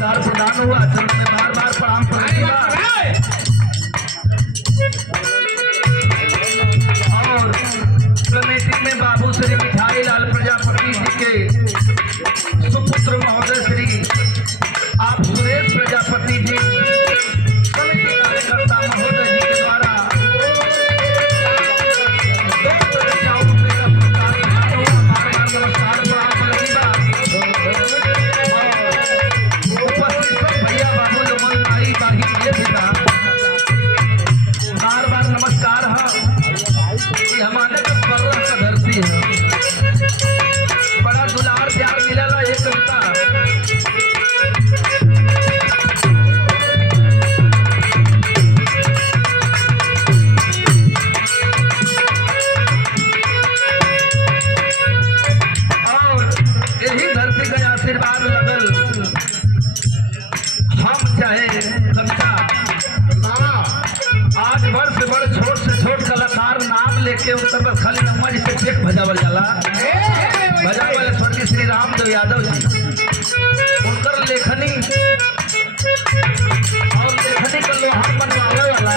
नमस्कार प्रदान हुआ, चरण में बार बार प्रणाम करूंगा। और कमेटी में बाबू श्री मिठाई लाल प्रजापति जी के सुपुत्र महोदय श्री आप सुरेश प्रजापति जी कमेटी कार्यकर्ता महोदय जी के द्वारा बड़ा दुलार प्यार मिलला एक करता। और यही धरती का आशीर्वाद लगल, हम चाहे कविता 8 वर्ष से बड़े छोट से छोट कलाकार नाम लेके उनकर बस खाली नम्मा जिसे पेट भजावल जाला, भजावे वाले स्वर्गीय श्री रामदेव यादव जी उनकर लेखनी और लेखनी का लोहार बनवाने वाला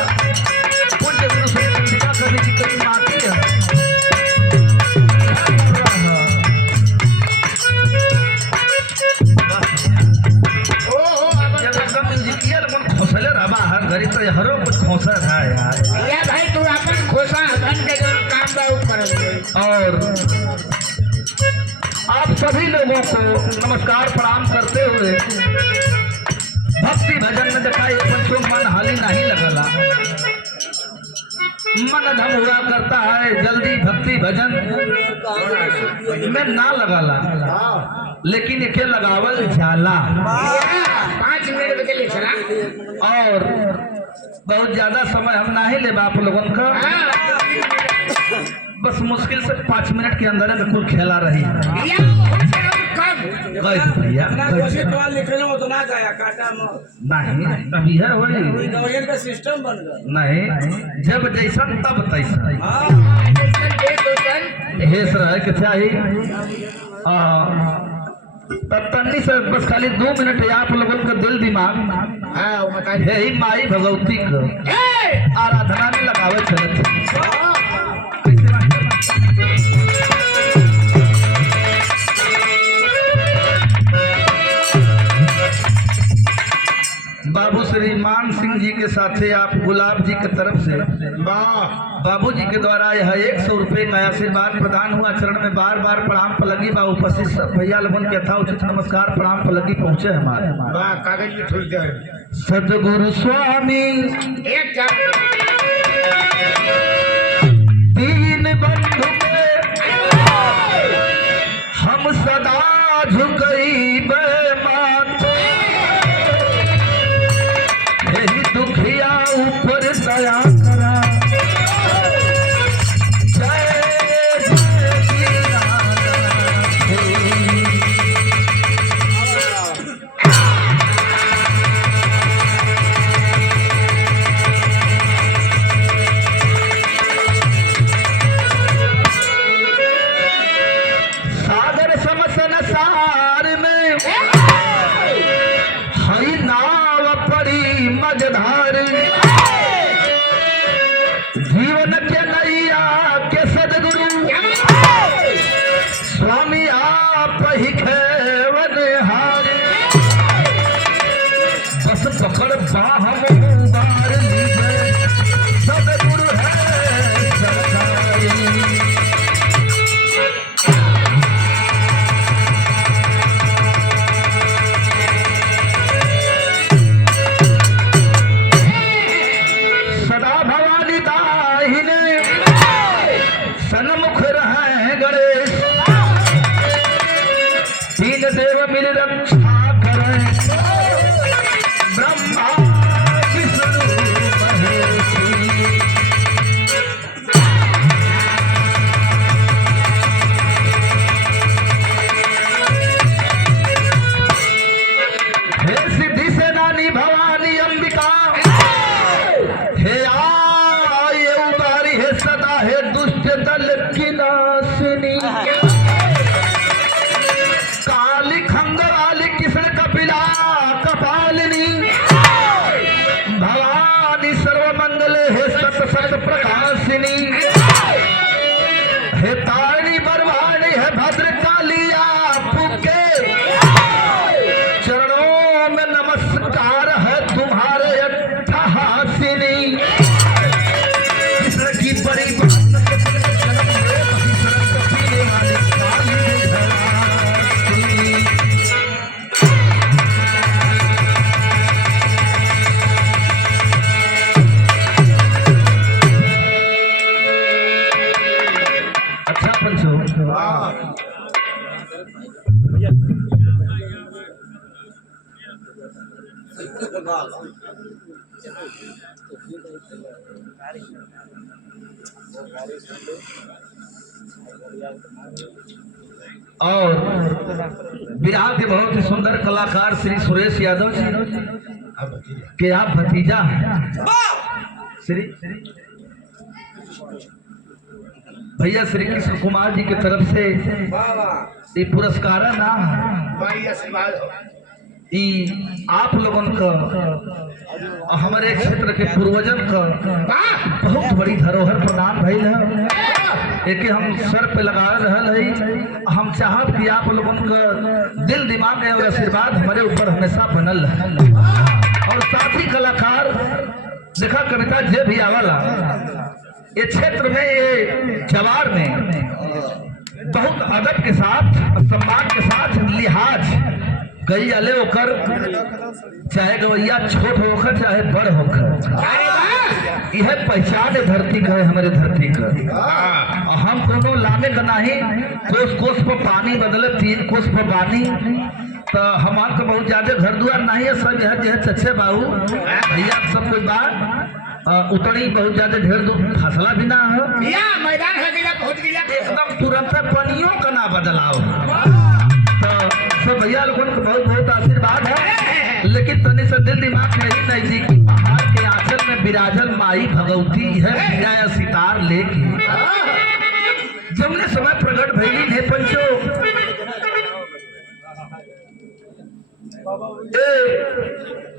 पूज्य गुरु श्री चंद्रिका कवि जी की माटी है। खोसले रहा हर घड़ी तो हरो कुछ खोसा था यार। भाई तू अपन खोसा धन के जो काम बाबू करोगे। और आप सभी लोगों को नमस्कार प्रणाम करते हुए भक्ति भजन में दिखाई पंचों मन हाली नहीं लगला, मन धम हुआ करता है जल्दी भक्ति भजन में ना लगला, लेकिन इके लगावल जाला 5 मिनट बचे लिखला। और बहुत ज्यादा समय हम नहीं ले आप लोगों का, बस मुश्किल से 5 मिनट के अंदर में कुल खेला रही है। भैया नहीं अभी है वही सिस्टम बन गया नहीं, जब जैसा तब तैसा हेस रहे के चाहिए। तन्नी से बस खाली 2 मिनट आप लोगों का दिल दिमाग यही माई भगवती को आराधना में लगावे चले। बाबू श्री मान सिंह जी के साथे आप गुलाब जी के तरफ से बाबू जी के द्वारा यह 100 रुपये का आशीर्वाद प्रदान हुआ, चरण में बार बार प्रणाम पलगी बा उपस्थित सब भैया लोगों के था उचित नमस्कार प्रणाम पलगी पहुंचे हमारे सदगुरु स्वामी दीन बंधु के हम सदा झुकई दुखिया ऊपर दया करा। सागर समसन सार में हई नाव पड़ी मझधार, जीवन के नैया के सदगुरु स्वामी आप ही खेवन हार, बस पकड़ बाह बार लीजिए सदगुरु है सरकारी। सन्मुख रहे गणेश तीन देव मिल रक्षा करें, ब्रह्मा विष्णु महेश। हे सिद्धि सेनानी भवानी अंबिका, हे आये उबारी, हे सदा है दुष्ट दल की नासिनी, काली खंग वाली कृष्ण कपिला कपालिनी भवानी सर्वमंगल हे सत सत प्रकाशिनी हे तारिणी बरवाणी है भद्रकाली आपके चरणों में नमस्कार है तुम्हारे अट्ठहासिनी कृष्ण की बड़ी अच्छा पंचो और बिहार के बहुत ही सुंदर कलाकार श्री सुरेश यादव जी के आप भतीजा हैं श्री भैया श्री कृष्ण कुमार जी की तरफ से ये पुरस्कार ना भाई आशीर्वाद हो। ई आप लोगन का हमारे क्षेत्र के पूर्वजन का बहुत बड़ी धरोहर प्रदान भइल है एक हम सर पे लगा रहल है। हम चाहब कि आप लोगन का दिल दिमाग और आशीर्वाद हमारे ऊपर हमेशा बनल है और साथ ही कलाकार देखा कविता जे भी आवला ये क्षेत्र में ये जवार में बहुत अदब के साथ सम्मान के साथ लिहाज गई अले होकर चाहे गवैया छोट होकर चाहे बड़ होकर यह पहचान है धरती का है हमारे धरती का। हम कोनो लामे का नहीं कोस कोस पर पानी बदले 3 कोस पर पानी तो हमारे को बहुत ज्यादा घर द्वार नहीं है सब यह जो है चच्चे बाबू भैया सब कोई बात उतनी बहुत ज्यादा ढेर दूर फसला भी ना हो या मैदान है गिला पहुंच गिला एकदम तुरंत पनियों का ना बदलाव तो सब भैया लोगों को बहुत बहुत आशीर्वाद है। लेकिन तनी से दिल दिमाग में ही नहीं जी कि पहाड़ के आंचल में विराजल माई भगवती है या सितार लेके जमने समय प्रकट भैली ने पंचो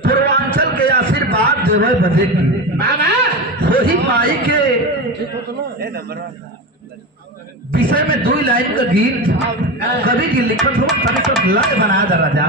पूर्वांचल के आशीर्वाद देवे बदे की वही माई के विषय में 2 लाइन का गीत कवि की लिखत हो तभी सब लय बना दे राजा।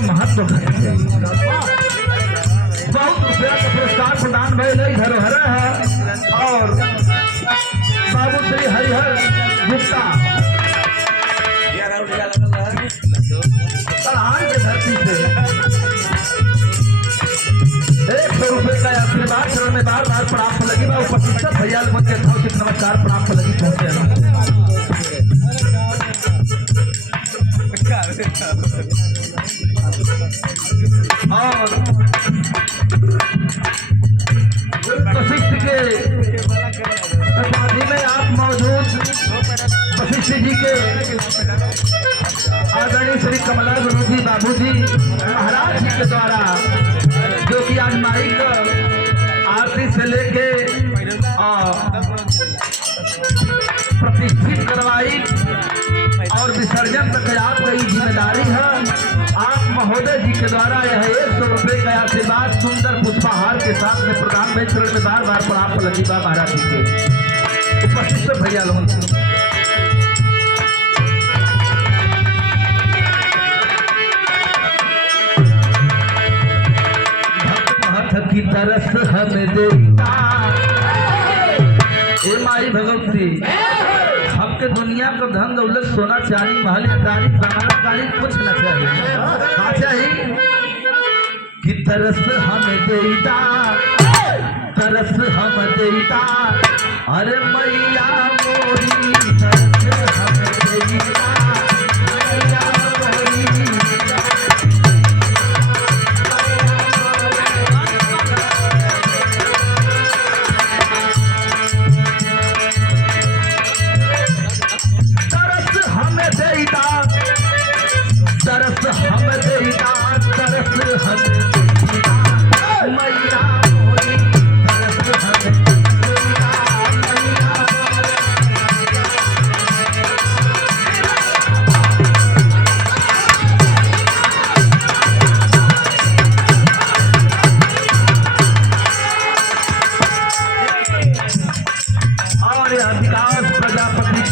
महत्व बहुत पुरस्कार प्रदान भइल धरोहर है और बाबू श्री हरिहर गुप्ता धरती से 100 रुपए का आशीर्वाद चरण में बार बार प्राप्त लगी बा उपस्थित सब भैया लोगों के उचित नमस्कार प्राप्त लगी पहुंचे और वशिष्ठ के समाधि में आप मौजूद वशिष्ठ जी के आदरणीय श्री कमला गुरु जी बाबू जी महाराज जी के द्वारा जो कि आज माई का आरती से लेके प्रतिष्ठित करवाई और विसर्जन तक आपकी जिम्मेदारी है। आप महोदय जी के द्वारा यह 100 रुपए का आशीर्वाद सुंदर पुष्पाहार के साथ में प्रदान में चरण में बार बार प्राप्त लगी बा महाराज जी के उपस्थित भैया लोगों की तरस हमें देता ए माई भगवती हमके दुनिया को धन दौलत सोना चांदी महल अटारी बंगला कुछ न चाहिए हाँ चाहिए कि तरस हमें देता तरस हम देता अरे मैया मोरी तरस हमें देता मैया मोरी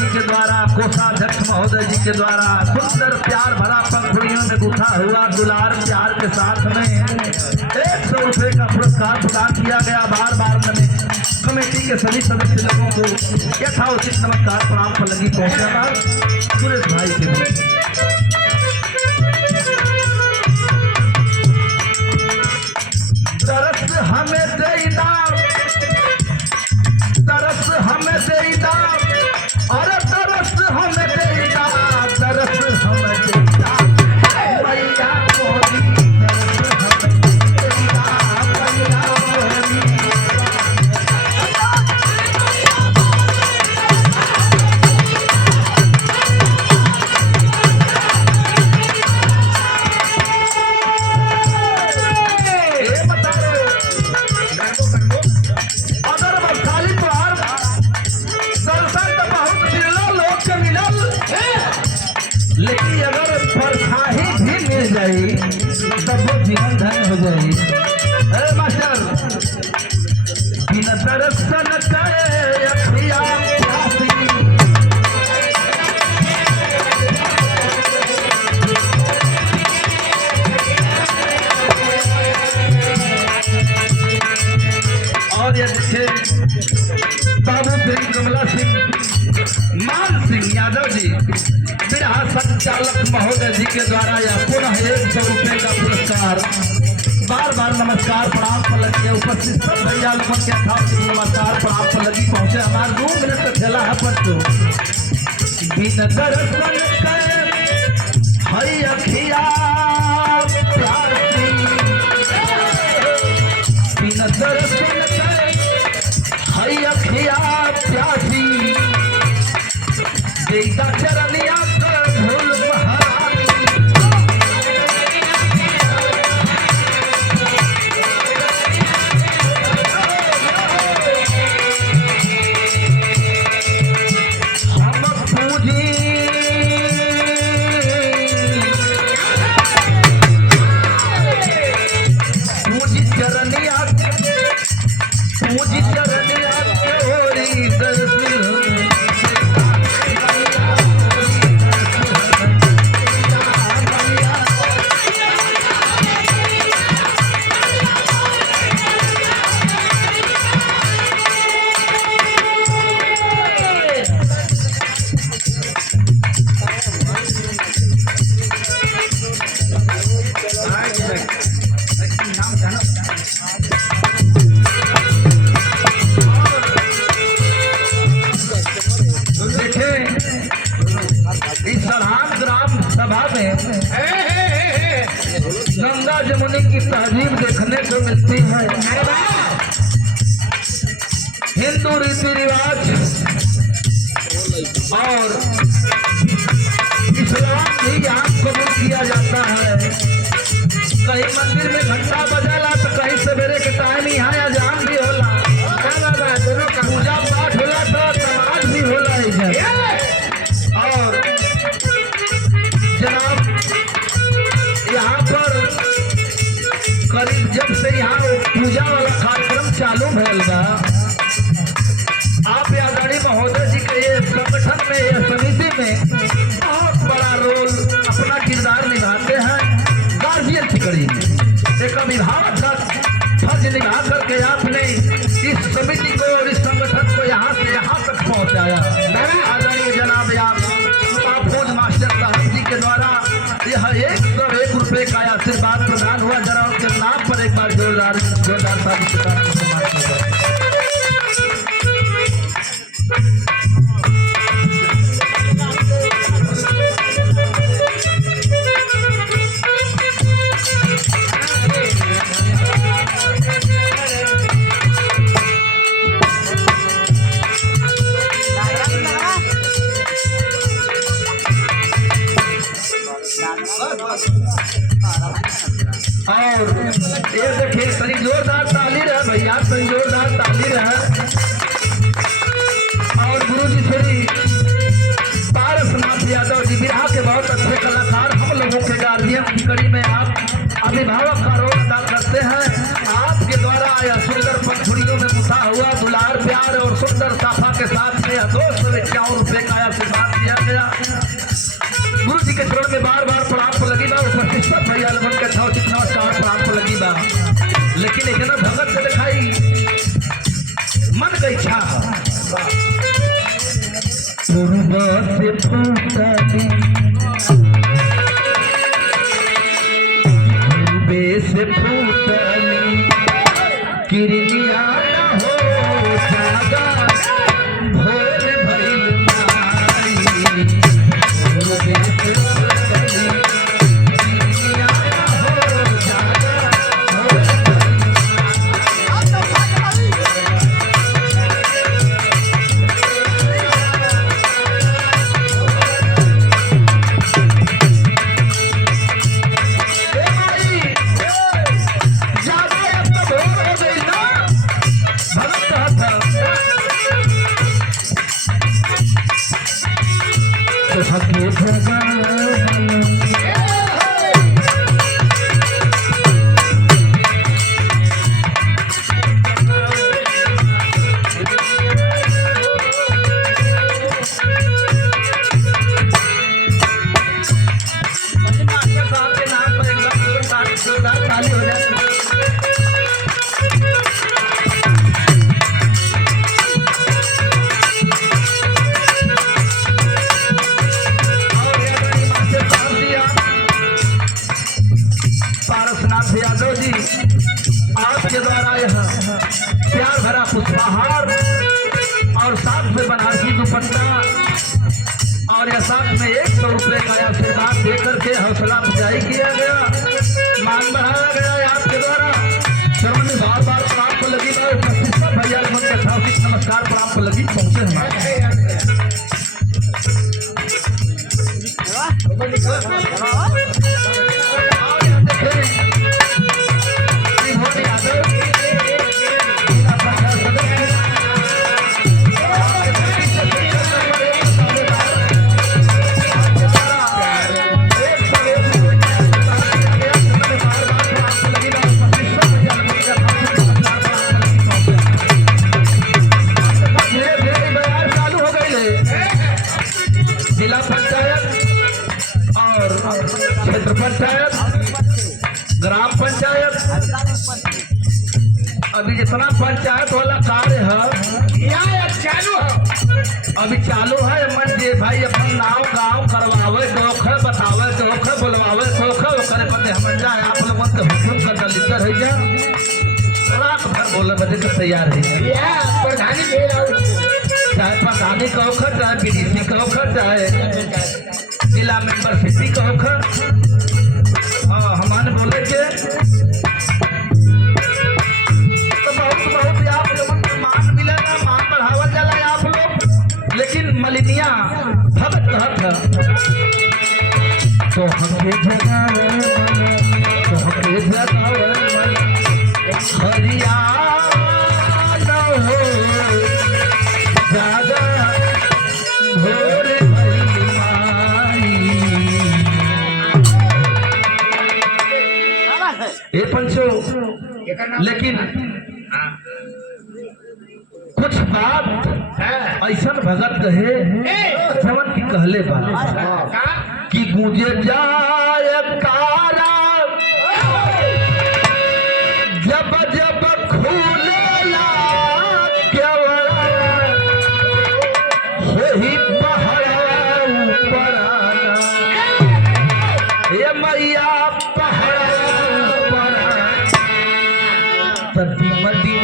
कोषाध्यक्ष महोदय जी के द्वारा सुंदर प्यार भरा पंखुड़ियों में गुथा हुआ दुलार प्यार के साथ में 100 रुपए का पुरस्कार प्रदान किया गया। बार बार कमेटी के सभी सदस्य लोगों को यथाउचित नमस्कार प्राप्त लगी पहुंचा सुरेश भाई के लिए तरस हमें देता तरस हमें देता और तरस हमें देता तरस हमें देता मैया मोरी तरस हमें देता मैया मोरी लेकिन अगर परछाई भी मिल जाए तब वो जीवन धन्य हो जाए। मास्टर बिना दर्शन करे अखियाँ प्यासी और ये देखे बाबू श्री कमला सिंह मान सिंह यादव जी बिरहा संचालक महोदय जी के द्वारा यह पुनः 100 रुपए का पुरस्कार बार बार नमस्कार प्रणाम फलक के उपस्थित सब भैया लोगों के यथावत नमस्कार प्रणाम फलक पहुंचे। हमारे 2 मिनट का खेला है बच्चों बिन दर्शन हई अखिया प्यार बिन दर्शन हई अखिया प्यासी देखा चरनिया कर धूल बहानी हम पूजी महाराज मुनि की तहजीब देखने को मिलती है। हिंदू रीति रिवाज और इस्लाम भी यहाँ कबूल किया जाता है। कहीं मंदिर में घंटा बजाला तो कहीं सवेरे के टाइम यहाँ अजान भी होला, दोनों का पूजा पाठ होला तो नमाज भी होला इधर। और जनाब यहाँ पर करीब जब से यहाँ पूजा वाला कार्यक्रम चालू भैल बा, आप आदरणीय महोदय जी के ये संगठन में या समिति में बहुत बड़ा रोल अपना किरदार निभाते हैं। गार्जियन की कड़ी एक अभिभावक का फर्ज निभा करके आपने इस समिति को और इस संगठन को यहाँ से यहाँ तक पहुँचाया। आदरणीय जनाब आप फौज मास्टर साहब जी के द्वारा यह 101 रुपये का आशीर्वाद प्रदान हुआ। जरा उनके नाम पर एक बार जोरदार साहब के साथ और ये देखिए सही जोरदार ताली रहे भैया, सही जोरदार ताली रहे। और गुरु जी श्री पारसनाथ यादव जी बिहार के बहुत अच्छे कलाकार, हम लोगों के गार्जियन की कड़ी में आप अभिभावक का रोल अदा करते हैं। आपके द्वारा यह सुंदर पंखुड़ियों में मुसा हुआ दुलार प्यार और सुंदर साफा के साथ में 251 रुपये का आशीर्वाद दिया गया। गुरु जी के चरण में बार बार प्रणाम को लगी बा, उपस्थित सब भैया लगन के थौचित नमस्कार प्रणाम को लगी बा। लेकिन इतना भगत से दिखाई मन का इच्छा है पूर्व से फूटनी पूर्वे से फूटनी किरनिया न हो जागा भोर भइल माई। पूर्वे से फूटनी किरनिया न हो जागा भोर ताली हो जाए। पारसनाथ यादव जी आपके द्वारा यह प्यार भरा पुष्पहार और साथ में बनारसी दुपट्टा और यह साथ में 100 रुपये का आशीर्वाद देकर के हौसला अफजाई किया गया, मान बढ़ाया गया है आपके द्वारा। चरण में बार बार प्रणाम को लगी बा, उपस्थित सब भैया लगन के थौचित नमस्कार प्रणाम को लगी पहुंचे हमारे। जिला पंचायत और क्षेत्र पंचायत, ग्राम पंचायत, अभी जितना पंचायत वाला कार्य है अभी चालू है। मन जे भाई अपन नाव गाँव करवावे दोखे बतावे दोखे बुलवावे दोखे करे पते हम जाए आप लोगों से हुकुम कर लिखकर है जा रात भर बोले बजे तो तैयार है। चाहे प्रधानी का होकर चाहे बीडीसी का होकर चाहे जिला मेंबर सिटी का होकर हमारे बोले के जगावल हरिया न हो जागा भोर भइल माई। ए पंचो लेकिन कुछ बात ऐसा भगत कहे जवन की कहले बा कि गूंजे जाए कारा जब जब खुलेला केवड़ा वही पहाड़ ऊपर आना ये मैया पहाड़ ऊपर तदी मदी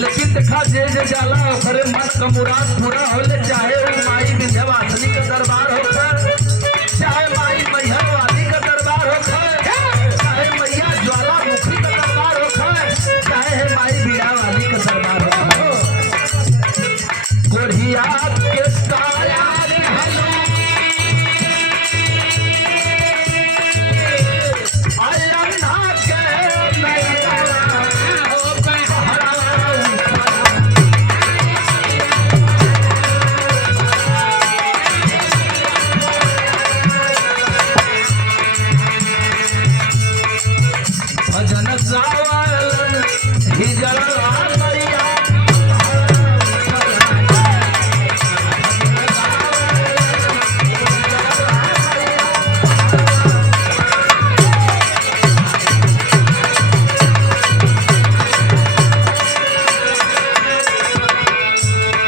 लेकिन देखा जे जे जाला ओकरे मन का मुराद पूरा होले चाहे वो माई विंध्यवासिनी का दरबार हो चाहे माई मैहर वाली का दरबार हो चाहे मैया ज्वालामुखी का दरबार हो चाहे है माई बीड़ा वाली का दरबार हो गोढ़िया के साया भजन गावलन हिजड़ा मैया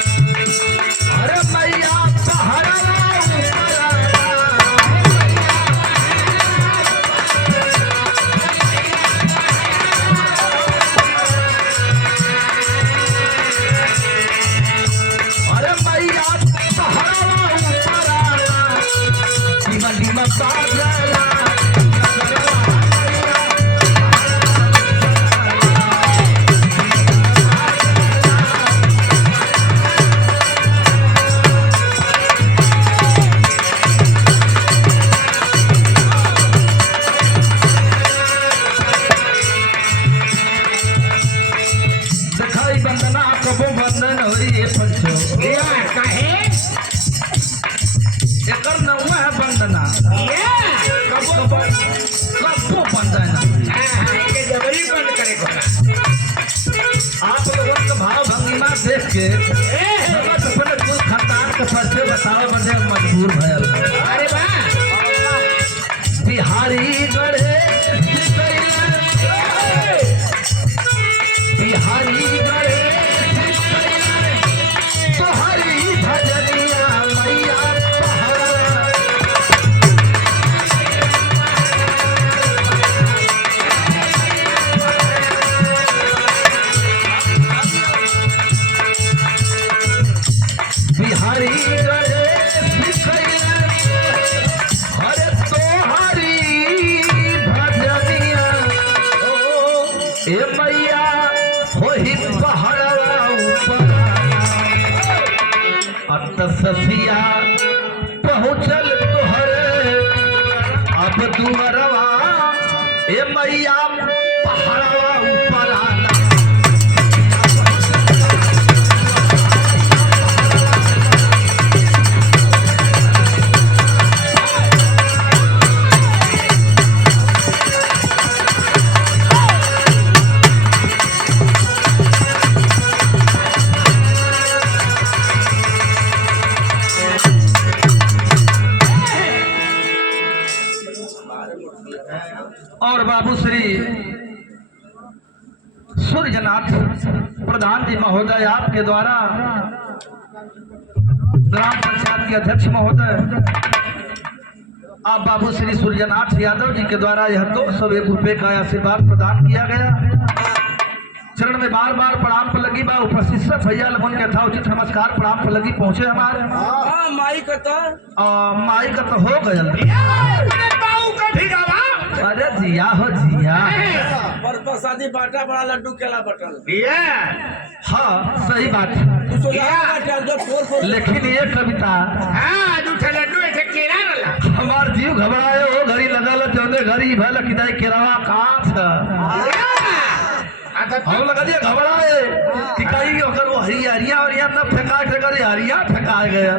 अरे मैया पहाड़ा अरे मैया सहारा ऊपर आना धीमा धीमा साजला दिखाई बंदना कबो बंदन होई ये पंचो काहे एकर नौवा है बंदना कबो बंदन के जबरी बंद करे कोना आप लोगों का भाव भंगिमा देख के भगत अपने कुल खानदान के परिचय बतावे बदे मजबूर भयल अरे वाह बिहारी गढ़े बिहारी गढ़े तोहरी भजनिया मैया पहाड़ा बिहारी गढ़े अरे तोहरी भजनिया ए मैया होही पहाड़वा ऊपर अत ससिया पहुँचल तोहरे अब दुअरवा ए मैया पहाड़वा ऊपर आना और बाबू श्री सूर्यनाथ प्रधान जी महोदय आपके द्वारा ग्राम पंचायत के अध्यक्ष महोदय आप बाबू श्री सूर्यनाथ यादव जी के द्वारा यह 201 रुपये का आशीर्वाद प्रदान किया गया। चरण में बार बार प्रणाम पर लगी बा उपस्थित सब भैया लोगन के था उचित नमस्कार प्रणाम पर लगी पहुंचे हमारे हाँ माई का तो माई का तो हो गया। अरे जिया हो जिया पर प्रसादी बाटा बड़ा लड्डू केला बटल हाँ सही बात है। तू तो यार जो फोर लेकिन ये कविता हमार जीव घबराए वो घड़ी लगल जौने घड़ी भल किदाई केरवा काठ हम लगा दिया घबराए कि कहीं अगर वो हरिया हरिया न फेंका ठेकर हरिया फेंका गया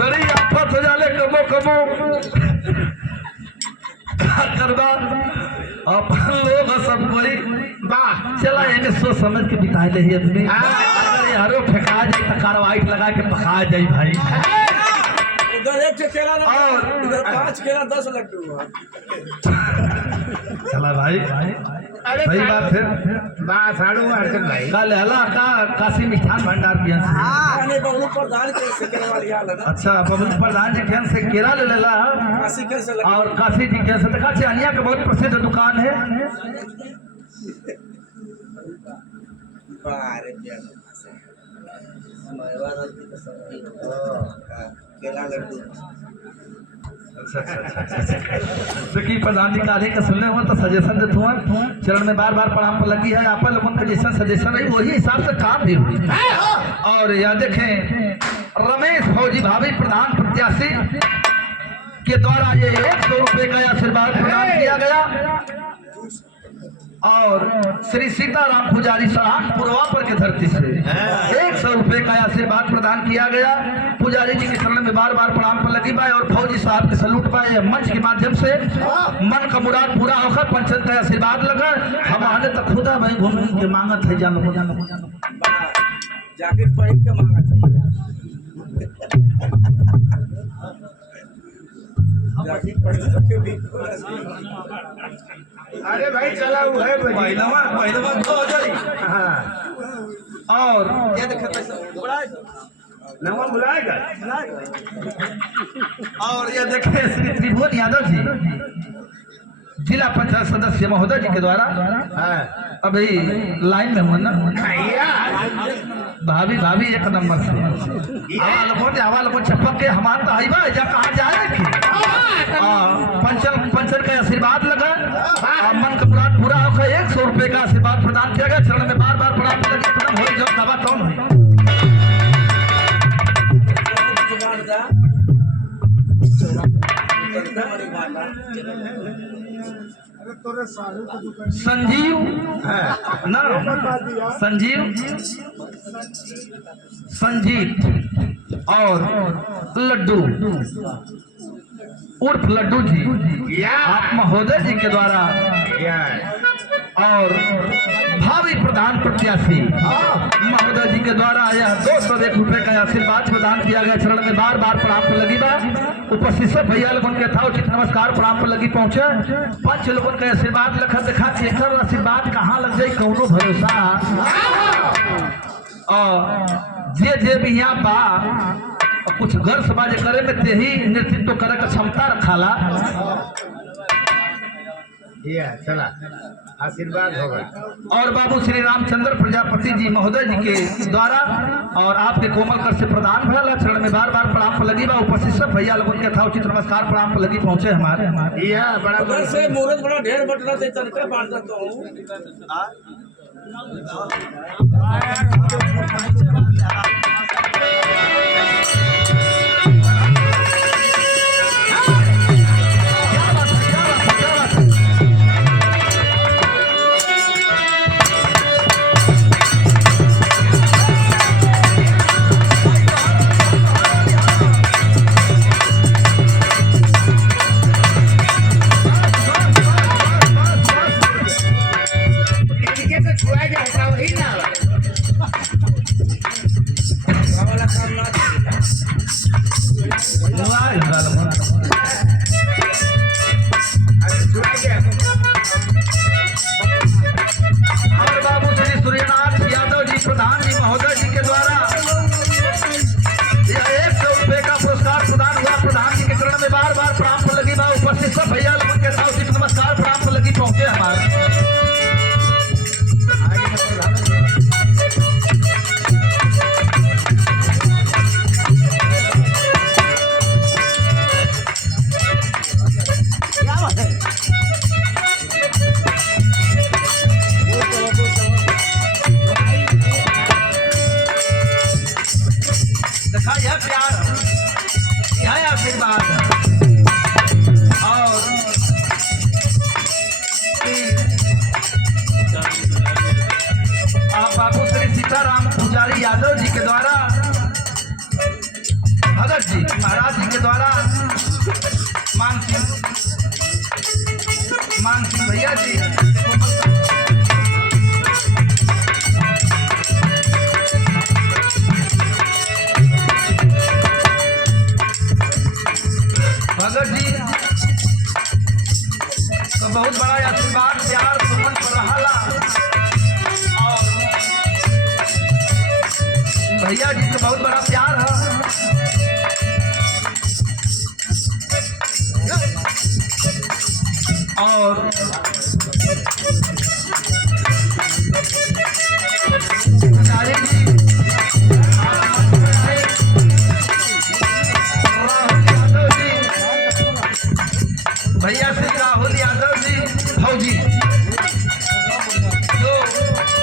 बड़ी आफत हो जाले कमो कमो करवा अपन लोग सब कोई चला इन्हें सोच समझ के बिता ले आदमी अगर हरो फेंका जाए तो कार्रवाई लगा के पका जाए भाई उधर एक केला और इधर 5 केला 10 लड्डू चला भाई सही बात है भाई कल हला का काशी मिष्ठान भंडार किया मैंने बबलू प्रधान के केला वाली हाल है ना अच्छा बबलू प्रधान जी खेन से केरा ले लेला काशी के से और काशी जी के से देखा अनिया के बहुत प्रसिद्ध दुकान है बारे केला लड्डू देखिए प्रधान जी काले का सुनने हुआ तो सजेशन देते हुआ चरण में बार बार प्रणाम पर लगी है आप लोगों का जैसा सजेशन है वही हिसाब से काम भी हुई और यह देखें रमेश फौजी भाभी प्रधान प्रत्याशी के द्वारा ये 100 रुपये का आशीर्वाद प्रदान किया गया और श्री सीताराम पुजारी सहारनपुर के धरती से 100 रुपये का आशीर्वाद प्रदान किया गया। पुजारी जी के चरण में बार बार प्रणाम पर लगी बाय और फौजी साहब के सलूट पाए मंच के माध्यम से मन का मुराद पूरा होकर पंचायत का आशीर्वाद लगा हमारे तक खुदा भाई घूम के मांगत है जानो जैकेट पहन के मांगा चाहिए जैकेट पहन के भी अरे भाई चला हुआ है पहलवा तो हो जाए और ये देखे नवा बुलाएगा और ये देखे श्री त्रिभुवन यादव जी जिला पंचायत सदस्य महोदय जी के द्वारा अभी लाइन में हुआ ना भाभी भाभी एक नंबर से हवा लोगों चपक के हमारे तो आईबा जा कहाँ जाए पंचर का आशीर्वाद लगा मन का मुराद पूरा होकर 100 रुपये का आशीर्वाद प्रदान किया गया। चरण में बार बार प्रणाम खत्म हो जो दवा कौन हुई संजीव ना संजीव संजीत और लड्डू उर्फ लड्डू जी आप महोदय जी के द्वारा और भावी प्रधान प्रत्याशी महोदय जी के द्वारा यह 201 रुपये का आशीर्वाद प्रदान किया गया। चरण में बार बार प्रणाम पर लगी बा उपस्थित सब भैया लोगों के था उचित नमस्कार प्रणाम पर लगी पहुंचे पंच लोगों का आशीर्वाद लखा देखा एकर आशीर्वाद कहाँ लग जाये कौनो भरोसा जे भी यहाँ बा कुछ घर समाज करे में ते ही नेतृत्व करे का क्षमता रखाला चला आशीर्वाद होगा और बाबू श्री रामचंद्र प्रजापति जी महोदय जी के द्वारा और आपके कोमल कर से प्रदान भला चरण में बार बार प्रणाम पर लगी बा उपस्थित सब भैया लोगों के था उचित नमस्कार प्रणाम पर लगी पहुंचे हमारे बड़ा से मुहूर्त बड़ा ढेर बटना से तनके बांट देता हूँ देखा यह प्यार यह आशीर्वाद और आप बाबू श्री सीताराम पुजारी यादव जी के द्वारा भगत जी महाराज जी के द्वारा मान सिंह भैया जी भगत जी तो बहुत बड़ा आशीर्वाद प्यार सुमन पर रहा और भैया जी को बहुत बड़ा प्यार है और पुजारी जी भैया श्री राहुल यादव जी फौजी जो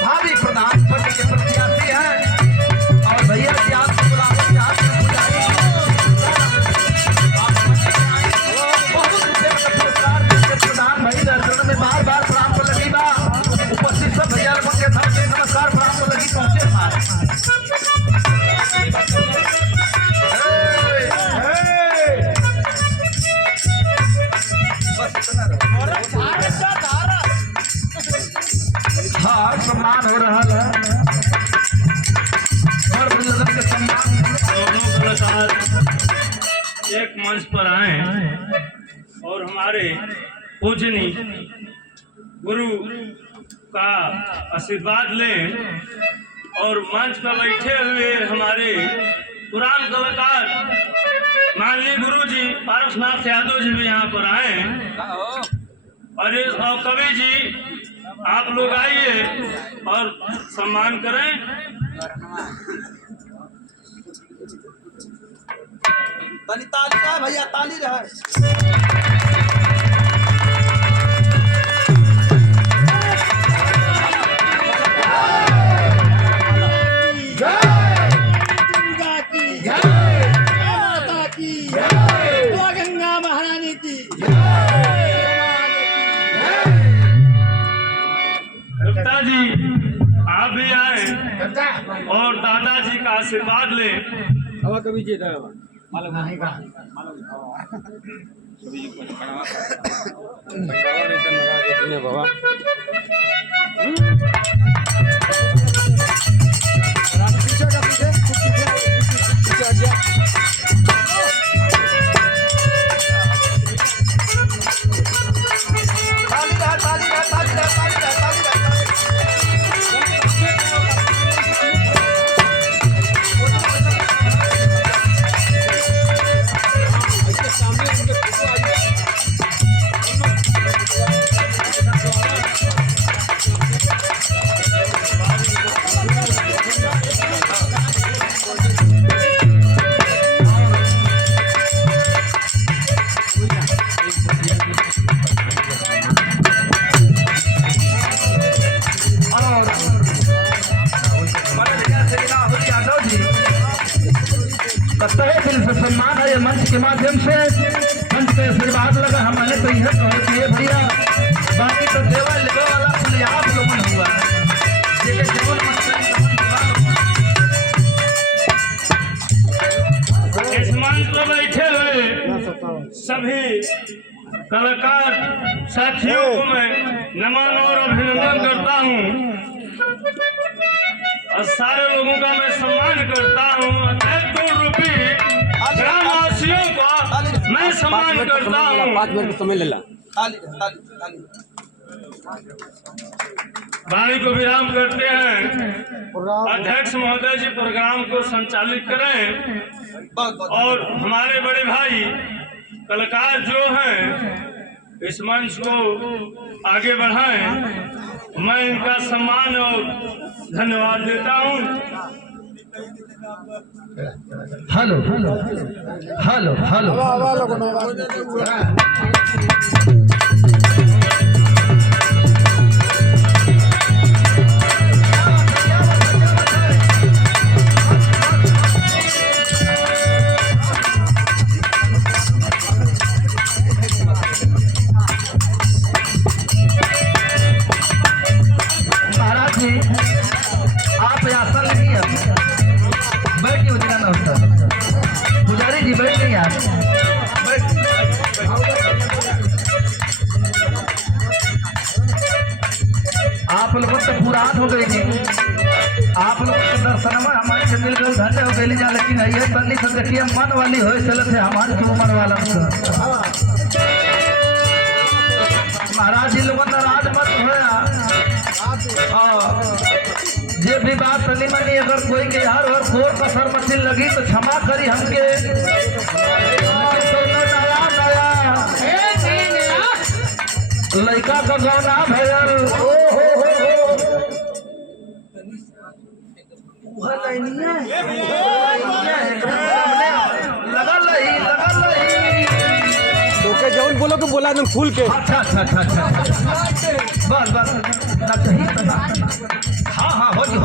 भावी प्रधान पद के प्रत्याशी हैं और भैया जी आपको बुलाने के हाथ में पुजारी बहुत पुरस्कार प्रधान भाई दर्शन में बार बार प्रणाम को लगी बा उपस्थित सब भैया लोगों के धर्म से नमस्कार प्रणाम को लगी पहुंचे हाँ सम्मान हो रहा है और बुजुर्ग के सम्मान दोनों कलाकार एक मंच पर आए और हमारे पूजनी गुरु का आशीर्वाद लें और मंच पर बैठे हुए हमारे पुरान कलाकार माननीय गुरु जी पारसनाथ यादव जी भी यहाँ पर आए और कवि जी आप लोग आइए और सम्मान करें। ताली का भैया ताली रहे गंगा महारानी की गुप्ता जी आप भी आए और दादाजी का आशीर्वाद ले। हवा कभी जी बाबा सम्मान है मंच के माध्यम से मंच के आशीर्वाद लगा हमारे तो यह कहते हैं भैया बाकी तो देवा लेवा वाला खुले आप लोगों हुआ है इस मंच पर बैठे हुए सभी कलाकार साथियों को मैं नमन और अभिनंदन करता हूँ और सारे लोगों का मैं सम्मान करता हूँ। रूपी ग्रामवासियों का मैं सम्मान करता हूँ। 5 मिनट समय ले ला। वाणी को विराम करते हैं। अध्यक्ष महोदय जी प्रोग्राम को संचालित करें और हमारे बड़े भाई कलाकार जो हैं इस मंच को आगे बढ़ाएं। मैं इनका सम्मान और धन्यवाद देता हूं। हेलो हेलो हेलो हेलो नमस्कार। पुजारी जी बैठ नहीं आप आप लोगों से पुरान हो गई थी, आप लोगों के दर्शन में हमारे से मिल गए धन्य हो गई जा, लेकिन ये तन्नी से देखिए मन वाली हो चले थे हमारे क्यों मन वाला महाराज जी लोगों नाराज मत होया। जे भी बात तनी मनी अगर कोई के यार और फोर कसर मशीन लगी तो क्षमा करी हमके। लड़का का गौना भैल लगल रही तो के जौन बोलो तो बोला एकदम फूल के। अच्छा अच्छा अच्छा अच्छा बस बस ना सही। हाँ हाँ हो जी एक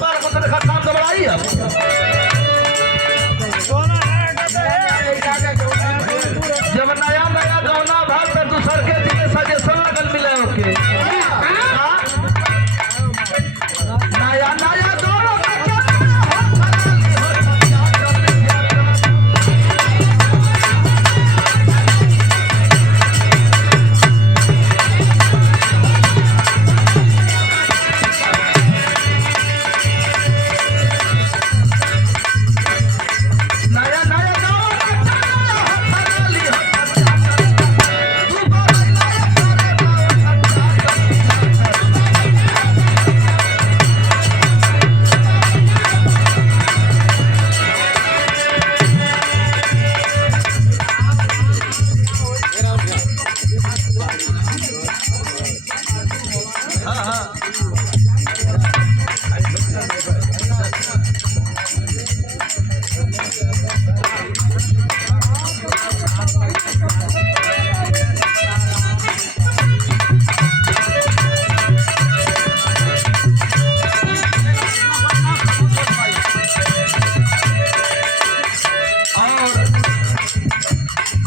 बार को देखा काम घबराई अब जब नया नया गौना भाग तो दूसर के दिन सजेशन लगल मिले ओके नया नया दोनों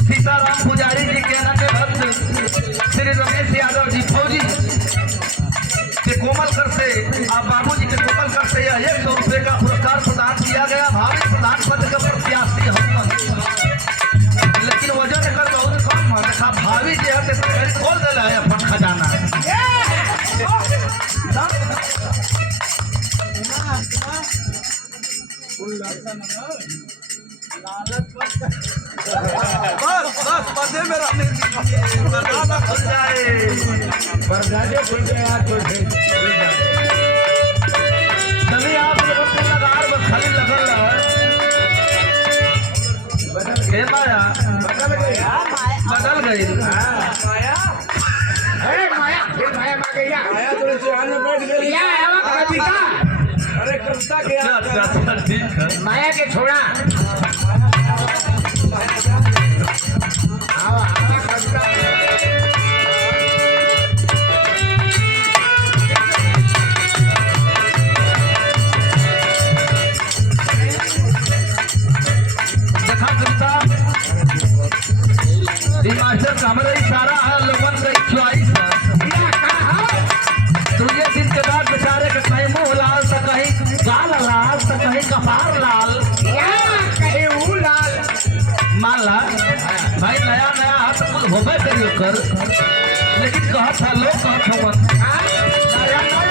सीताराम पुजारी जी के अन्य भक्त श्री रमेश यादव जी फौजी के कोमलकर से आप बाबू जी के कोमलकर से यह 100 रुपये का पुरस्कार प्रदान किया गया। भावी प्रधान पद के प्रत्याशी हम लेकिन वजन कर बहुत कम है। देखा भावी जी है खोल दिला है अपन खजाना। बस मजे में रहने दरवाजा खुल जाए दरवाजे खुल जाए चलिए आप लोगों को लगार में खाली लगल रहा है माया बदल गई माया आया तो चौहान में बैठ गई। अरे कविता के अच्छा ठीक है माया के छोड़ा देखा कविता मास्टर का हमारा इशारा है लोगन का च्वाइस है। तो ये दिन के बाद बेचारे के कहीं मुंह लाल तो कहीं गाल लाल तो कहीं कपार लाल मान ला भाई नया नया हाथ कुछ होबे करियो कर लेकिन कहत है लोग कहत होवन नया नया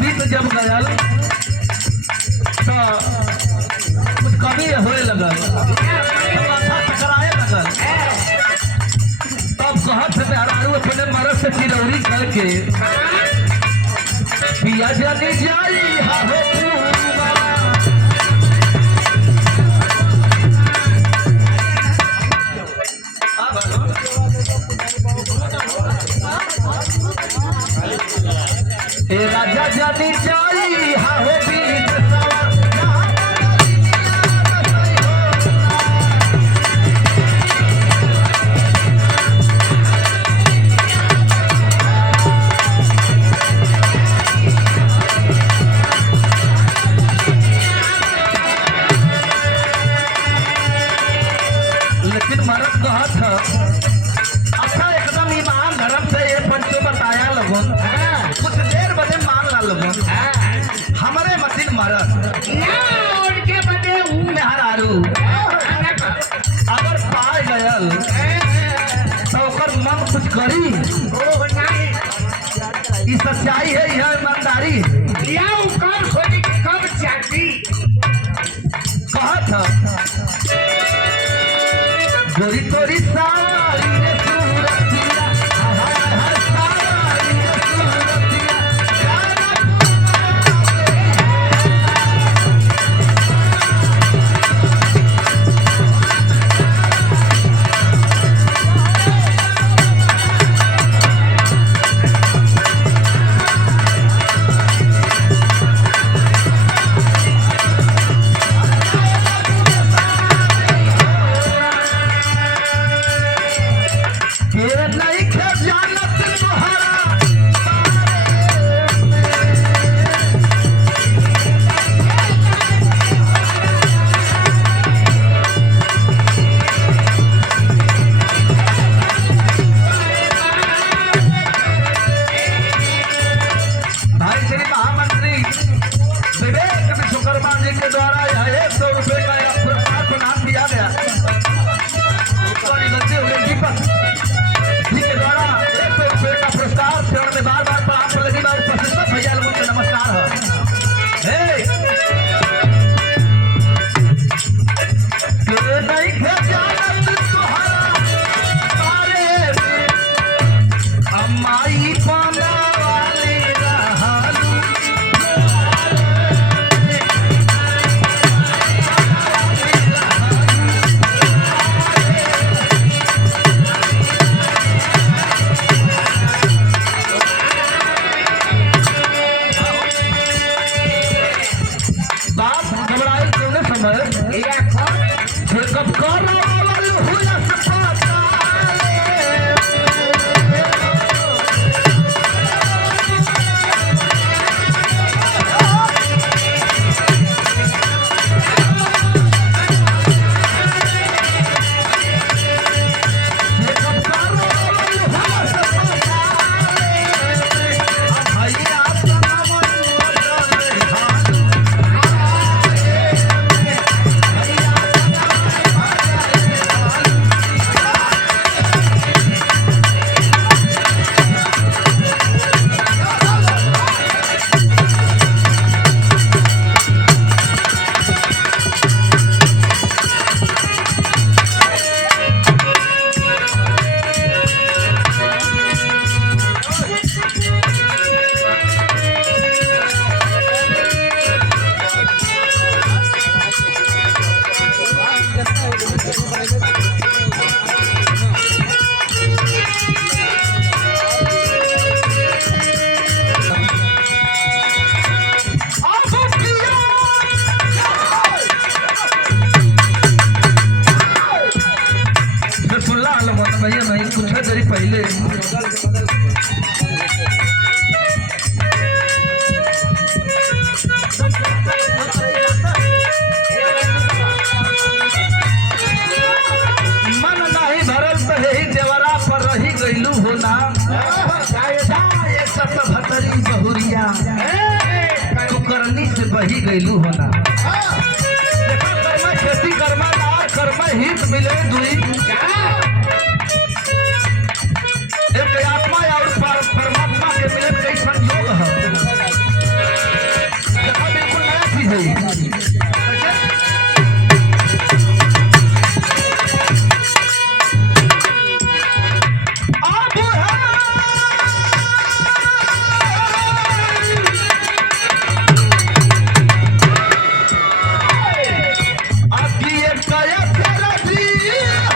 बीत जब गयल तो कुछ कभी होए लगल माथा टकराए लगल तब कहत से हरारू अपने मरद से चिरौरी करके पिया जाने जाई हा हो राजा जानी जाई हाहो बीत सवा जहाँ बदली मिला बसई हो लेकिन मरद कहत ह अच्छा एकदम ईमान धर्म से ये पंचो बताया लगन कुछ देर बदे मान ला लगन हमारे मतिन मरद ना उनके बदे हूँ मेहरारू अगर पाए गयल तो ओकर मन कुछ करी ओ नहीं ई सच्चाई है यह ईमानदारी या कौन खोजी कब चाहती कहत ह गोरी तोरी सारी रे सूरतिया हर हर सारी रे सूरतिया गाना के नहीं खे जानत तोहरा भाई श्री महामंत्री विवेक विश्वकर्मा जी के द्वारा यह 100 रुपए का यह पुरस्कार प्रदान किया गया सॉरी गलती हो गई दीपक जी के द्वारा 100 रुपए का पुरस्कार चरण में बार बार प्रणाम कर लगी बार उपस्थित सब भैया लोगों के नमस्कार है के नहीं खे जानत तोहरा बारे में अम्माई पाना वाली रहलू बाप घबराए कोने समय या कौन कब कर हुआ सपाटा भैया नहीं कुछ देरी पहले मन नहीं भरल तो यही देवरा पर रही गईलू हो ना 172 बहुरिया तू करनी से बही गईलू हो ना देखा कर्मा खेती कर्मा लार कर्मा हित मिले दुई एक आत्मा और परमात्मा के मिलन कैसन योग है देखा बिल्कुल नया चीज है Aqui é Caia Terra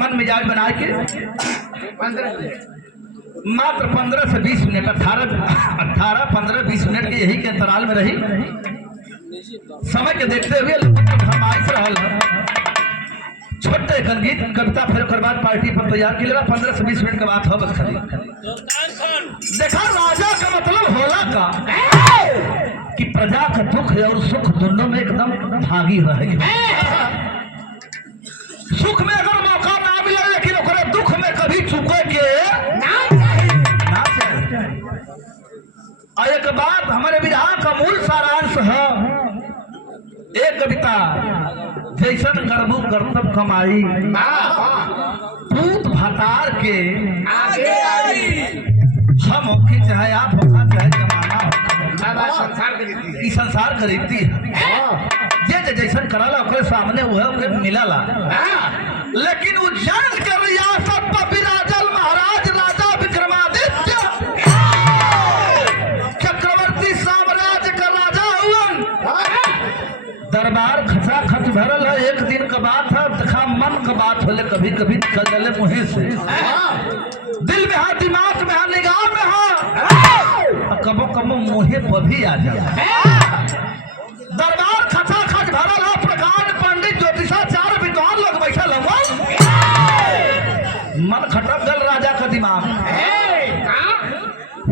मन मिजाज बना के 15 मिनट मात्र 15 से 20 मिनट 18-15-20 मिनट के यही के अंतराल में रही समय के देखते हुए फरमाइश रहल छोटे गीत कविता फिर ओकर बाद पार्टी पर तैयार के लिए 15 से 20 मिनट के बाद हो बस खाली देखा राजा का मतलब होला का कि प्रजा का दुख और सुख दोनों में एकदम भागी रहे। सुख में अगर मौका ना मिले लेकिन ओकरे दुख में कभी चुके के ना चाहिए। और एक बात हमारे विधान का मूल सारांश है एक कविता जैसन करबू करतब कमाई पूत भतार के आगे आई हम होके चाहे आप होगा चाहे जमाना बाबा संसार की रीति है। ई संसार की रीति है जे जैसन करला ओकरे सामने ओहे मिलला लेकिन वो जान कर रियासत पर विराजल महाराज राजा विक्रमादित्य चक्रवर्ती साम्राज्य का राजा हुआ दरबार खचा खच भरल है। एक दिन का बात है देखा मन का बात होले कभी कभी निकल चले मुँह से दिल में है दिमाग में है निगाह में है कबो कबो मुँहे पर भी आ जाए। दरबार खचा खच भरल है प्रकांड पंडित ज्योतिषाचार्य विद्वान लोग बैठल मन खटक गल राजा का दिमाग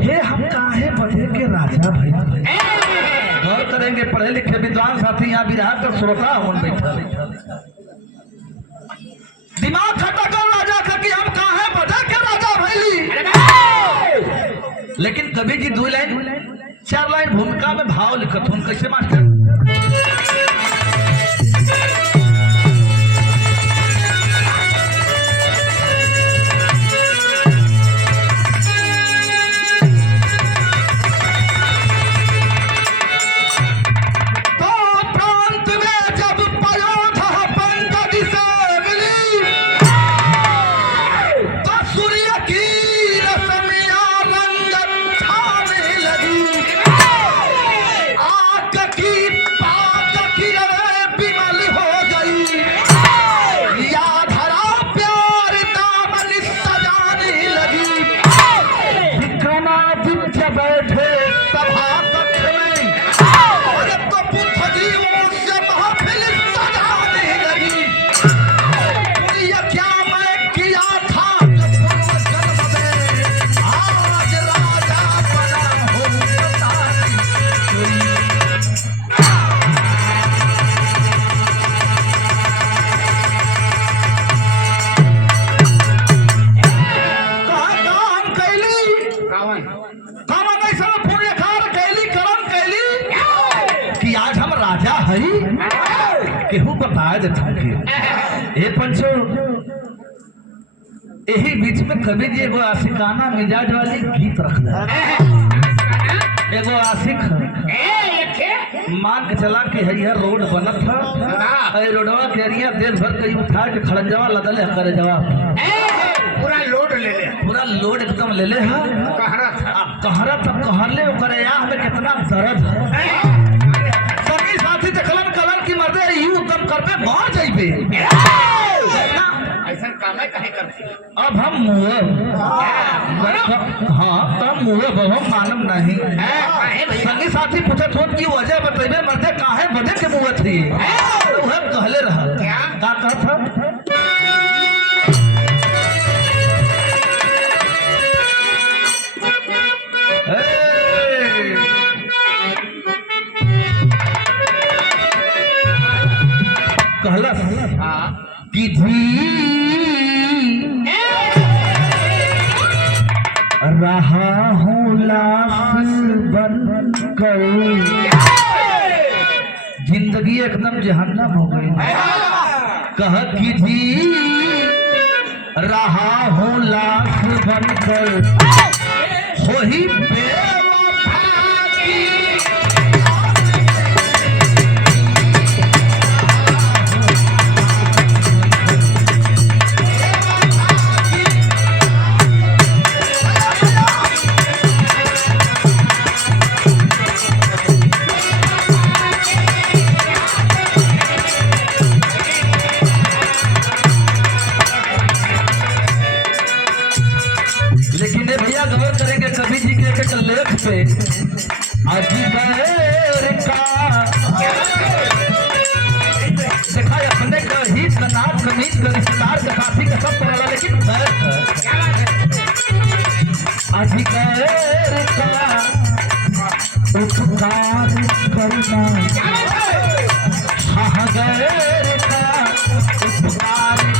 हे हम काहे बढ़े के राजा भैया गौर करेंगे पढ़े लिखे विद्वान साथी यहाँ बिहार का श्रोता होन बैठा दिमाग खटक गल राजा का कि हम काहे बढ़े के राजा भैली लेकिन कभी की 2 लाइन 4 लाइन भूमिका में भाव लिखत हूँ कैसे मास्टर केहू बताए देता ए पंचो यही बीच में कभी जी एगो आशिकाना मिजाज वाली गीत रखना एगो आशिक मान के चला के है रोड बनत है रोडवा के एरिया देर भर कहीं उठा के खड़ंजवा लदल है करे जवाब पूरा लोड एकदम ले ले है कहरा तब कहले करे यार में कितना दर्द है सभी साथी देखलन कलर की मर्दे यूं कम करबे मर जाइबे ऐसा काम है काहे करती अब हम मुए हाँ तब मुए हम मालूम नहीं संगी साथी पूछत हो कि वजह बतेबे मर्दे काहे बदे के मुए थी तो वह कहले रहा क्या का कहत था कहला कि रहा हूँ लाश बन कर जिंदगी एकदम जहन्नम हो गई कह कि जी रहा हूँ लाश बन कर हो ही लेकिन ये भैया गौर करेंगे कवि जी के एक लेख पे अजगर का देखा अपने का हित का नाम का मीत का रिश्तेदार का साथी का सब पड़ा लेकिन अजगर का उपकार करना अजगर का उपकार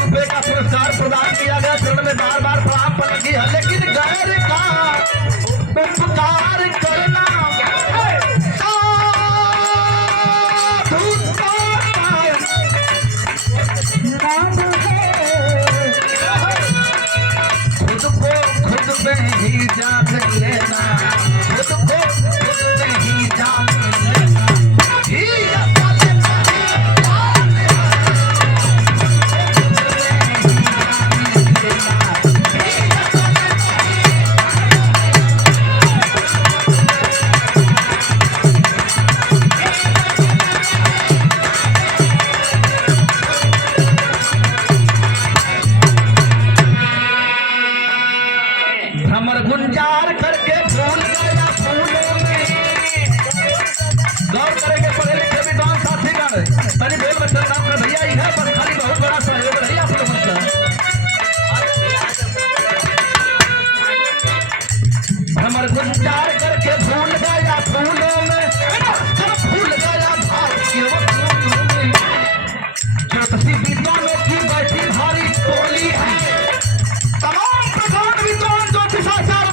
प्रदान किया गया चरण में बार बार प्रणाम पलकी है लेकिन गैर का उपकार करना खुद को खुद में ही जान लेना खुद को खुद में ही जान लेना गुंजार करके फूल गया फूलों में गौर करेंगे पढ़े लिखे विद्वान साथी का तनी बोल बच्चा नाम का भैया ही है पर खाली बहुत बड़ा सहयोग रही आप लोगों का हमर गुंजार करके फूल गया फूलों में फूल गया भारत के ज्योतिषी विद्वानों की बैठी भारी टोली है तमाम प्रधान विद्वान ज्योतिषाचार्य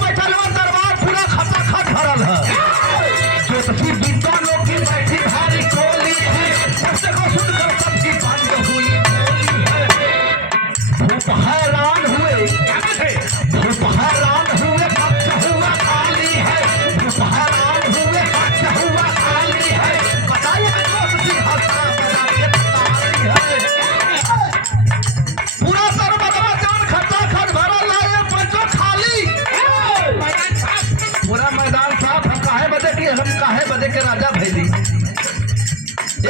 विद्वानों की बैठी भारी टोली है सबसे को सुनकर सबकी बात हुई भूप हैरान हुए भूप हैरान हुए पक्ष हुआ खाली है भूप हैरान हुए पक्ष हुआ खाली है बताइए पूरा सर्वदा जान खता खत भरा लाए पंचो खाली पूरा मैदान साफ हम काहे बदे की हम काहे बदे के राजा भैली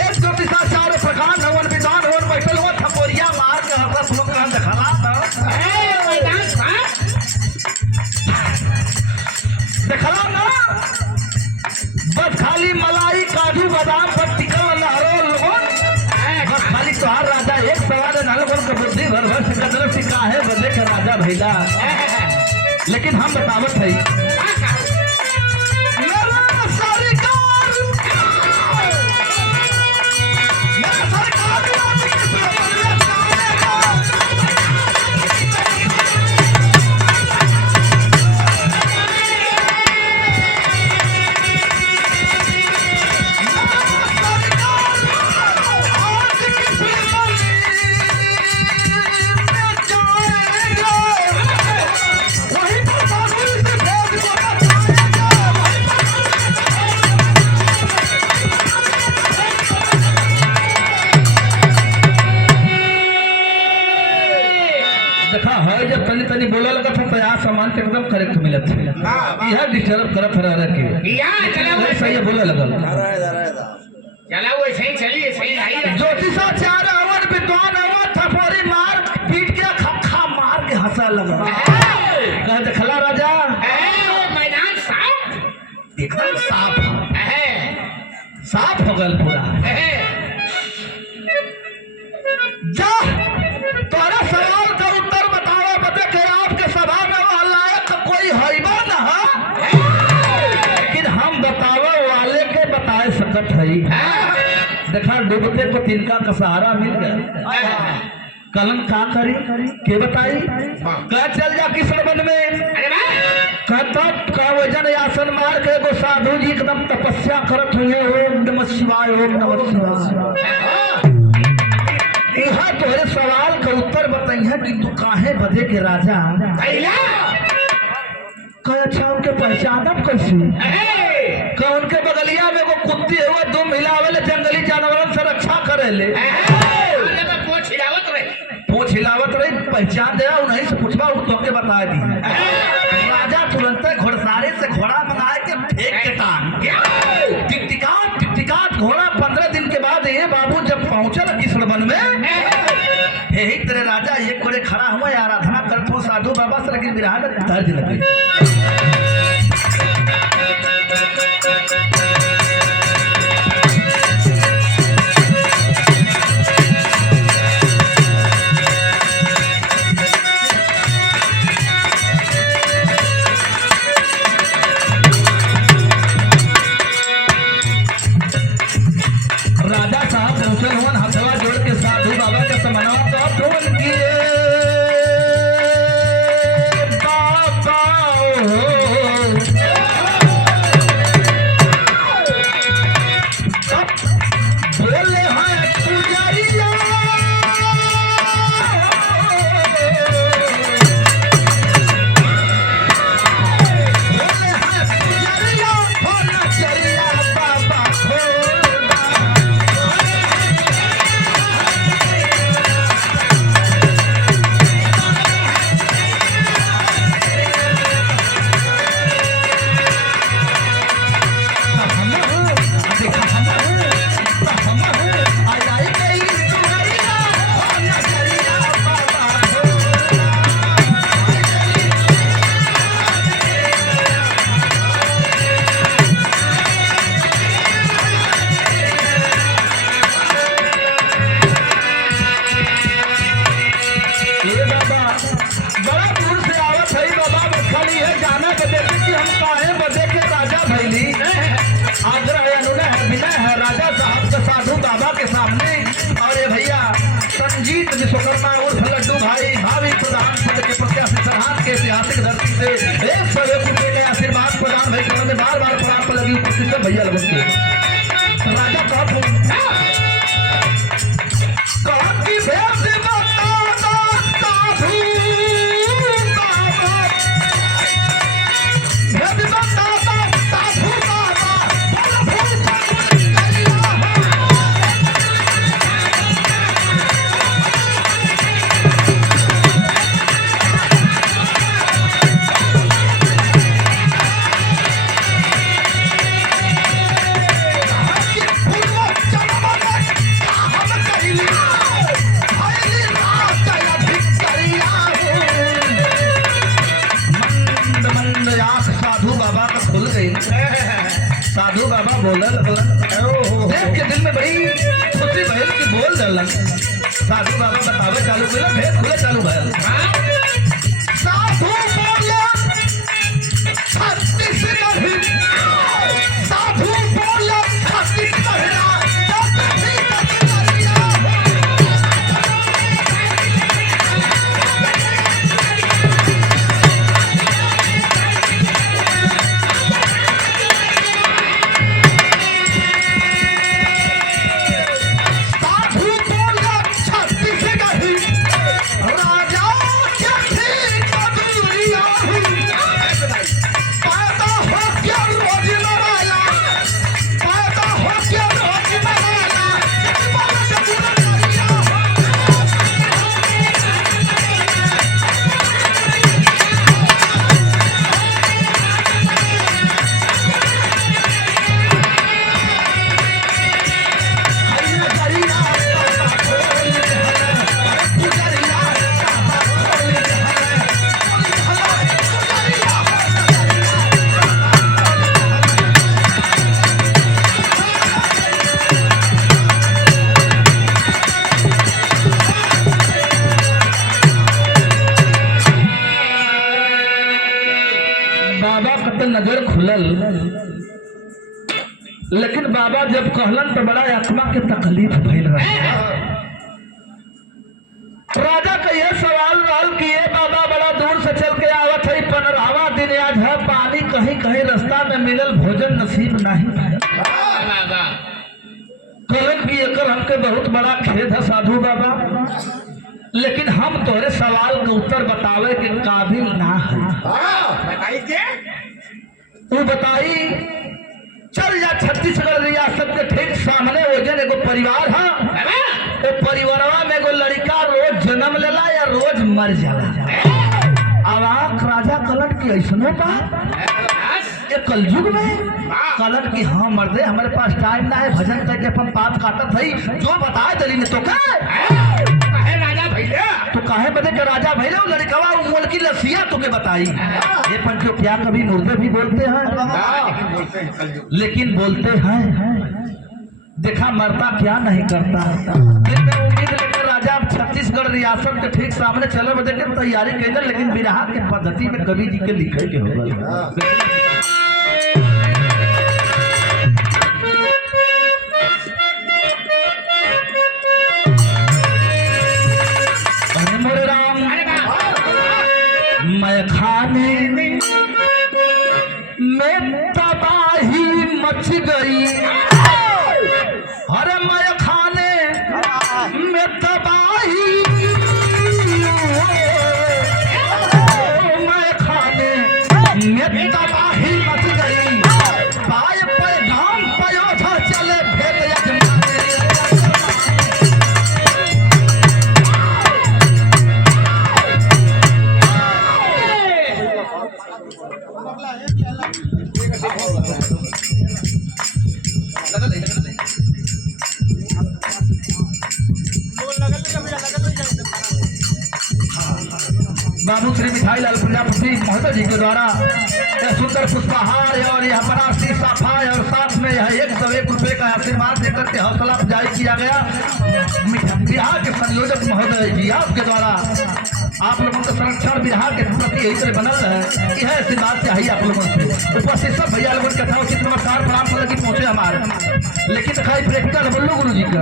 एक ज्योतिषाचार्य प्रधान हवन विद्वान हवन बैठल हुआ थपोरिया मार के हरस लोग का देखला देखला ना बस खाली मलाई काजू बादाम पर टिका लहरो लोगन बस खाली तोहार राजा एक सवाल नल बोल के बुद्धि भर भर से कदर से काहे बदे के राजा भैला लेकिन हम बतावत है तनी बोला लगा था तैयार सामान के एकदम करेक्ट मिलत है यह डिस्टर्ब करत रह के या चला वो सही बोले लगल चला वो सही चलिए सही आई ज्योतिषाचार्य अवन विद्वान अवन थपोरी मार पीट के खखा मार के हंसा लगा कह देखला राजा मैदान साफ देखा साफ हो गल पूरा जा तोरा सवाल का उत्तर बताओ बता के आपके सभा में वह लायक कोई हैबा न है लेकिन हम बतावे वाले के बताए सकत है देखा डूबते को तिनका का सहारा मिल गया कलम का करी के बताई का चल जा किशन वन में तब का वजन आसन मार के एगो साधु जी एकदम तपस्या करत हुए ओम नमः शिवाय ओम नमः शिवाय यहाँ तोहरे सवाल का उत्तर बताइए कि तू काहे बदे के राजा कह अच्छा उनके पहचानब कैसे कह उनके बगलिया में वो कुत्ती हुआ दुम हिलावले जंगली जानवरन से रक्षा करेले अरे मैं पोछ हिलावत रहे पूछ हिलावत रही पहचान दे उन्हीं से पूछवा वो तोके बता दी राजा तुरंत घोड़सारे से घोड़ा मंगाए के फेंक के टांग टिकटिकात घोड़ा 15 दिन के बाद ये बाबू जब पहुंचल किसनवन में यही तेरे राजा एक कोरे खड़ा हुआ आराधना करते हो साधु बाबा से लेकिन विराह में दर्द लगे राजा साहब पहुंचल हुआ हथवा जोड़ के साधु बाबा के समनवा तो फोन किए बाबा बोले हैं पुजारिया बोले हैं पुजारिया होना चलिया बाबा बड़ा दूर से आवत है बाबा खाली है जाना बदे कि हम काहे बदे के राजा भैली आग्रह है अनुनय है विनय है राजा साहब के साधु बाबा के सामने और ये भैया संजीत विश्वकर्मा उर्फ लड्डू भाई भावी प्रधान पद के प्रत्याशी सरहार के ऐतिहासिक धरती से एक सौ एक रुपये के आशीर्वाद प्रदान भाई करने बार बार प्रणाम पर लगी उपस्थित है भैया लोगों के राजा साहब कहा कि भेद साधु बाबा बोलल देख के दिल में बड़ी खुशी भइल कि बोल दलन साधु बाबा बतावे चालू कइला भेद खुले चालू भइल साधु बोले छत्तीसगढ़ साधु बोले छत्तीसगढ़ नजर खुलल लेकिन बाबा जब कहलन तो बड़ा आत्मा के तकलीफ भइल रहा राजा का यह सवाल रहल कि ये बाबा बड़ा दूर से चल के आवत है 15वां दिन आज है पानी कहीं कहीं रास्ता में मिलल भोजन नसीब नहीं कहलन कि एकर हमके बहुत बड़ा खेद है साधु बाबा लेकिन हम तोरे सवाल के उत्तर बतावे के काबिल ना है बताइए तू बताई चल जा छत्तीसगढ़ रियासत के ठीक सामने वजन एगो परिवार है। वो परिवारवा में एगो लड़का रोज जन्म लेला या रोज मर जाला। अब आँख राजा कलट की ऐसनो बा ये कलयुग में कलट की हाँ मर्दे हमारे पास टाइम ना है भजन करके अपन पाप काटत है जो बताए दली ने तो राजा भैया तो काहे बदे के राजा भैया लड़कवा मोल की लसिया तुके बताई। ये पंचो क्या कभी मुर्दे भी बोलते हैं लेकिन बोलते हैं देखा मरता क्या नहीं करता। फिर मैं उम्मीद लेकर राजा छत्तीसगढ़ रियासत के ठीक सामने चले बदे के तैयारी कैल लेकिन बिरहा के पद्धति में कवि जी के लिखे के होगा। मोरे राम मैं खाने में तबाही मच गई। अरे मैं खाने में तबाही मैं खाने में तबाही मच गई। पाए पैगाम पयोधा चले भेद यजमाने। बाबू श्री मिठाई लाल प्रजापति महोदय जी के द्वारा यह सुंदर पुष्पहार और यह बड़ा सी सफाई और साथ में यह 101 रुपए का आशीर्वाद देकर के हौसला अफजाई किया गया। बिहार के संयोजक महोदय जी आपके द्वारा आप लोगों का संरक्षण बिहार के प्रति यही तरह बनल है। यह आशीर्वाद चाहिए आप लोगों से। उपस्थित सब भैया लोगों की कथा उचित नमस्कार प्रणाम कर लगी पहुंचे हमारे लेकिन दिखाई प्रैक्टिकल बल्लू गुरु जी का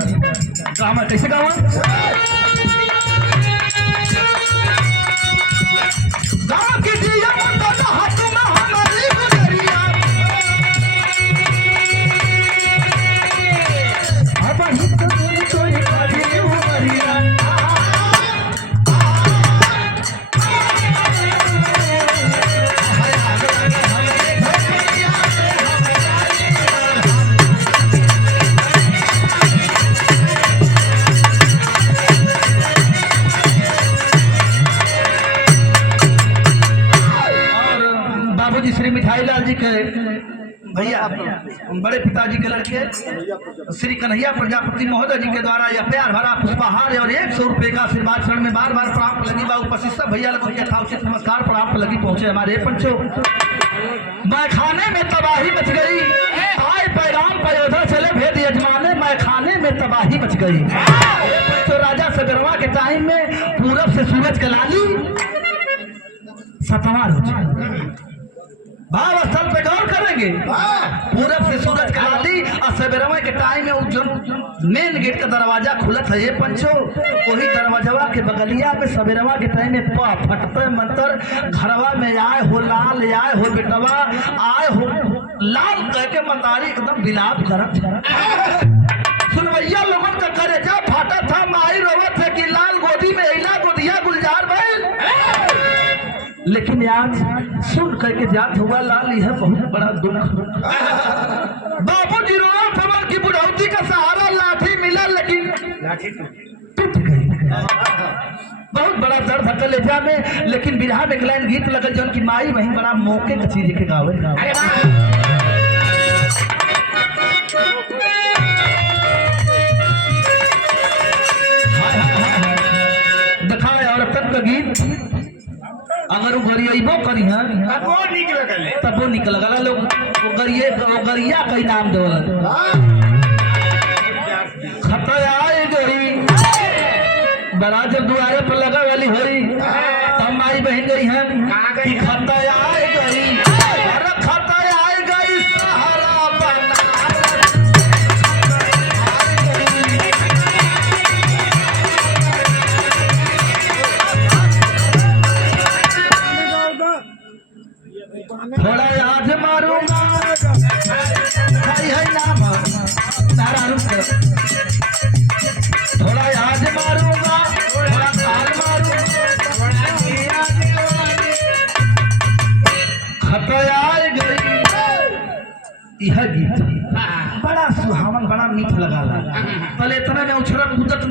काम है कैसे गाँव गाँव की जिया हाथ में हमारी गुजरिया अब हित कोई बाजी उमरिया श्री मिठाई लाल जी के भैया बड़े पिताजी के लड़के श्री कन्हैया प्रजापति महोदय जी के द्वारा यह प्यार भरा पुष्पहार और 100 रुपए का आशीर्वाद क्षण में बार बार प्राप्त लगी बा उपस्थित सब भैया लोगों की यथाउचित नमस्कार प्राप्त लगी पहुंचे हमारे पंचो। मैखाने में तबाही मच गई आए पैगाम पयोधा चले भेद यजमाने मैखाने में तबाही मच गई। तो राजा सगरवा के टाइम में पूरब से सूरज का लाली सतवार हो जाए भाव स्थल पे गौर करेंगे। पूरब से सूरज का लाली और सवेरवा के टाइम में जो मेन गेट का दरवाजा खुलत है ये पंचो वही दरवाजा के बगलिया पे सवेरवा के टाइम में फटते मंत्र घरवा में आए हो लाल आए हो बेटवा आए हो लाल कह के मतारी एकदम बिलाप करत सुनवैया लोगन का करे जा फाटा था माई रोवत है कि लाल गोदी में इला गोदिया गुलजार भाई लेकिन आज सुन करके जात हुआ लाल यह बहुत बड़ा दुख। बाबूजी रोना खबर की बुढ़ौती का सहारा लाठी मिला लेकिन लाठी टूट गई। बहुत बड़ा दर्द है कलेजा में लेकिन बिरहा में एक लाइन गीत लगल जो की माई वही बड़ा मौके का चीज के गावे दिखाए औरतन का गीत अगर वो गरियाबो करी है तब वो निकल गला लोग गरिया का नाम देवल खतयाए गई बड़ा जब दुआरे पर लगा वाली हुई तब माई बहन गई है कि खतयाए गई अरे खतयाए गई सहारा बना थोड़ा आज मारूंगा है नाम थोड़ा आज मारूंगा थोड़ा काल मारूंगा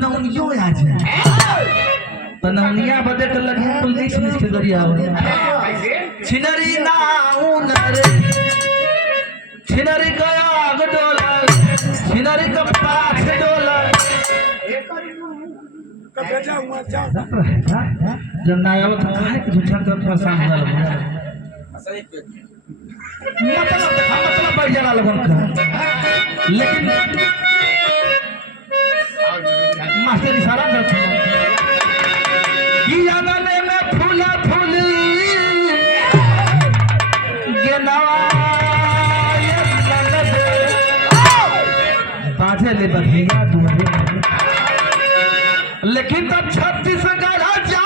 नौनियो आ जाए तो नौनिया बदे के लगे पुलिस के जरिया छिनरी नाउन रे छिनरी गया डोला छिनरी का पाछ डोला जब ना आवत काहे के झूठा कर परेशान हो गया मतलब बढ़ जा लगन का लेकिन मास्टर इशारा करता कि आंगने में फूला फूली गेनवा ये लगद बाजे ले बधिया दुआरे लेकिन तब 36 गाड़ा जा